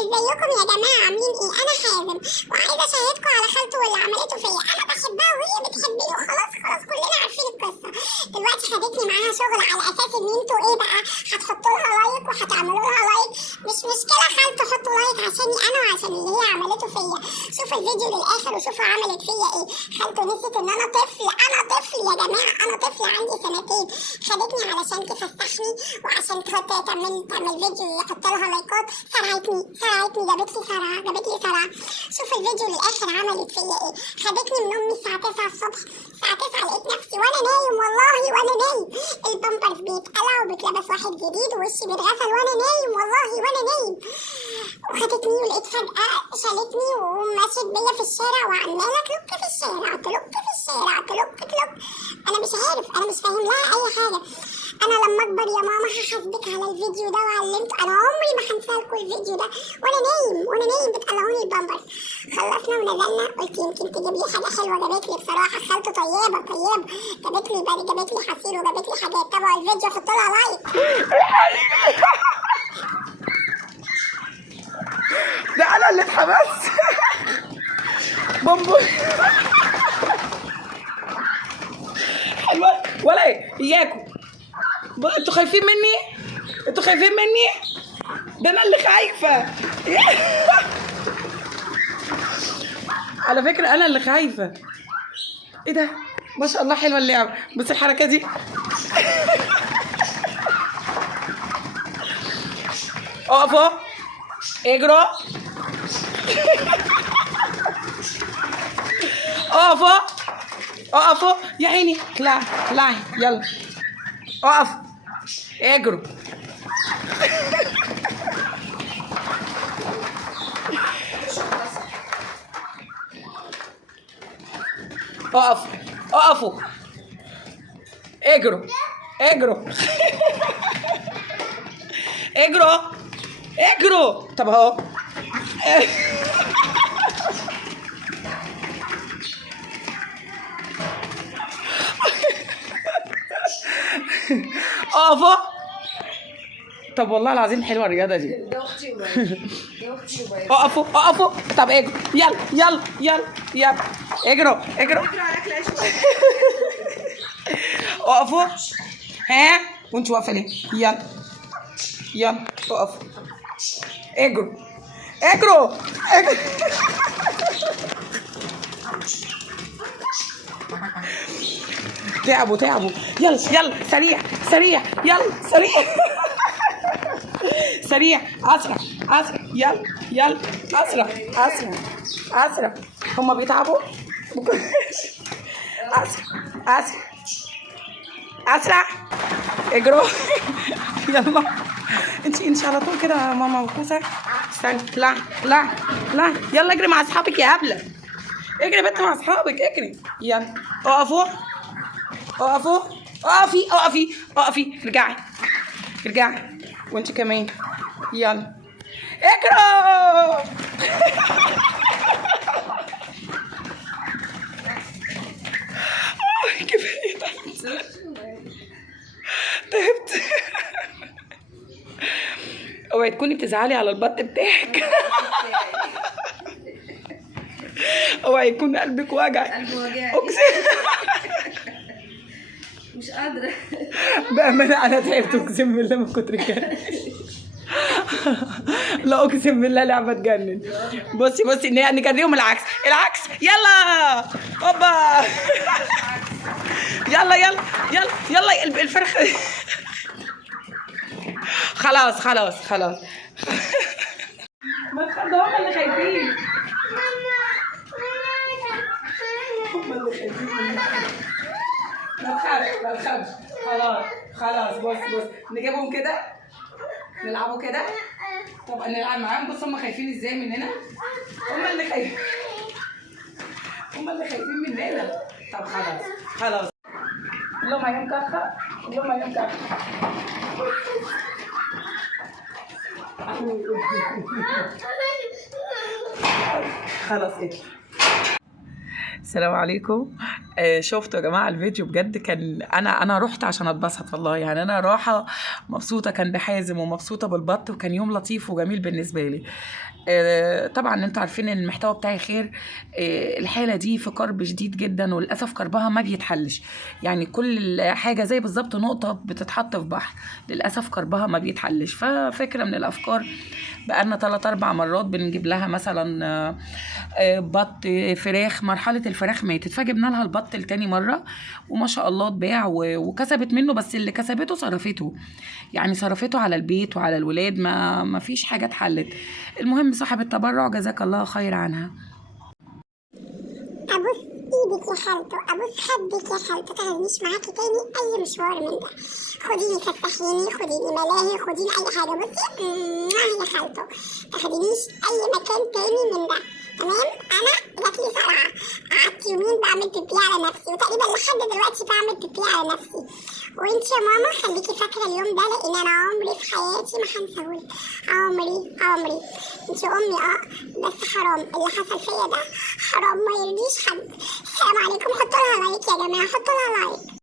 ازيكم يا جماعه عاملين ايه؟ انا حازم وعايزه اشهدكم على خالته واللي عملته فيا. انا بحبها وهي بتحبني وخلاص كلنا عارفين القصه. دلوقتي خدتني معاها شغل على اساس ان انتوا ايه بقى، هتحطوا لها لايك وهتعملوا لها لايك. مش مشكله خالته، حطوا لايك عشاني انا وعشان اللي هي عملته فيا. شوفوا الفيديو للاخر وشوفوا عملت فيا ايه. خالته نسيت ان انا طفل يا جماعه، انا طفل عندي سنتين. خدتني علشان تفسحني وعشان تعمل فيديو يحط لها لايكات. سرعتني جابت لي صرع. شوف الفيديو للاخر عملت فيا ايه. خدتني من امي الساعه 9 الصبح، الساعه 9 لقيت نفسي وانا نايم، والله وانا نايم البامبرز بيتقلع وبتلبس واحد جديد ووشي بيتغسل وانا نايم، والله وانا نايم. وخدتني ولقيت فجاه شالتني ومشيت بيا في الشارع وعماله تلوك في الشارع تلوك. انا مش عارف، انا مش فاهم لها اي حاجه. انا لما اكبر يا ماما هحاسبك على الفيديو ده وعلمته. انا عمري ما هنسى لكم الفيديو ده. وانا نايم بتقلعوني البامبرز. خلصنا ونزلنا، قلت يمكن تجيب لي حاجه حلوه. جابت لي بصراحه خالته طيبه، جابت لي حصير وجابت لي حاجات. تابعوا الفيديو، حطوا لها لايك. ده انا اللي اتحمست. بومبو حلوه ولا ايه؟ اياكم انتوا خايفين مني؟ ده انا اللي خايفه. على فكره انا اللي خايفه. ايه ده؟ ما شاء الله حلوه اللعبه. بص الحركه دي. اقفوا اجروا. اقفوا يا عيني. اطلعي يلا. اقف اجروا. اقفوا اجروا. اجروا. طب اهو. اقفوا. طب والله العظيم حلوه الرياضه دي. اقفوا. طب اجروا. يلا اجروا. اقفوا. ها وانت واقفه ليه؟ يلا اقفوا. اجروا. تعبوا. يلا سريع. يلا سريع. اسرع. يلا اسرع. هما بيتعبوا. اسرع. اجروا. يلا انت على طول كده يا ماما وكوسه. استني. لا يلا اجري مع اصحابك يا هبله. اجري بنت مع اصحابك، اجري. يلا اقفوا. اقفي. ارجعي وانت كمان. يلا اجروا. كفايه تعبت. اوعي تكوني بتزعلي على البط بتاعك. اوعي يكون قلبك وجعك. مش قادرة بأمانة أنا تعبت أقسم بالله من كتر الكلام. لا أقسم بالله لعبة تجنن. بصي نجريهم العكس. يلا هوبا. يلا الفرخ. خلاص. ما تخلوا هم اللي خايفين. ما تخافش. خلاص. بص نجيبهم كده، نلعبوا كده. طب نلعب معاهم. بص هم خايفين ازاي مننا. هم اللي خايفين مننا. طب خلاص. كلهم هيوم كخة. خلاص اطلع. السلام عليكم. شفتوا يا جماعه الفيديو بجد كان انا رحت عشان اتبسط والله. يعني انا رايحه مبسوطه، كان بحازم ومبسوطه بالبط، وكان يوم لطيف وجميل بالنسبه لي. طبعا انتوا عارفين ان المحتوى بتاعي خير. الحالة دي في كرب شديد جدا، وللأسف كربها ما بيتحلش. يعني كل حاجة زي بالظبط نقطة بتتحط في بحر، للأسف كربها ما بيتحلش. ففكرة من الأفكار، بقالنا 3-4 مرات بنجيب لها مثلا بط، فراخ، مرحلة الفراخ ماتت، فجبنا لها البط لتاني مرة وما شاء الله اتباع وكسبت منه، بس اللي كسبته صرفته، يعني صرفته على البيت وعلى الولاد، ما فيش حاجة اتحلت. المهم صاحب التبرع جزاك الله خير عنها. ابوس ايدك يا خالته، ابوس خدك يا خالته، تاخدنيش معاكي تاني اي مشوار من ده. خديني فسحيني، خديني ملاهي، خديني اي حاجه. بصي يا خالته، تاخدنيش اي مكان تاني من ده، تمام؟ انا جاتلي صرعه، قعدت يومين بعمل بيبي على نفسي، وتقريبا لحد دلوقتي بعمل بيبي على نفسي. وانت يا ماما خليكي فاكره اليوم ده، لان انا عمري في حياتي ما هنساهولك، عمري. انت امي بس حرام اللي حصل فيا ده، حرام ما يرضيش حد. السلام عليكم. حطوا لها لايك يا جماعه، حطوا لها لايك.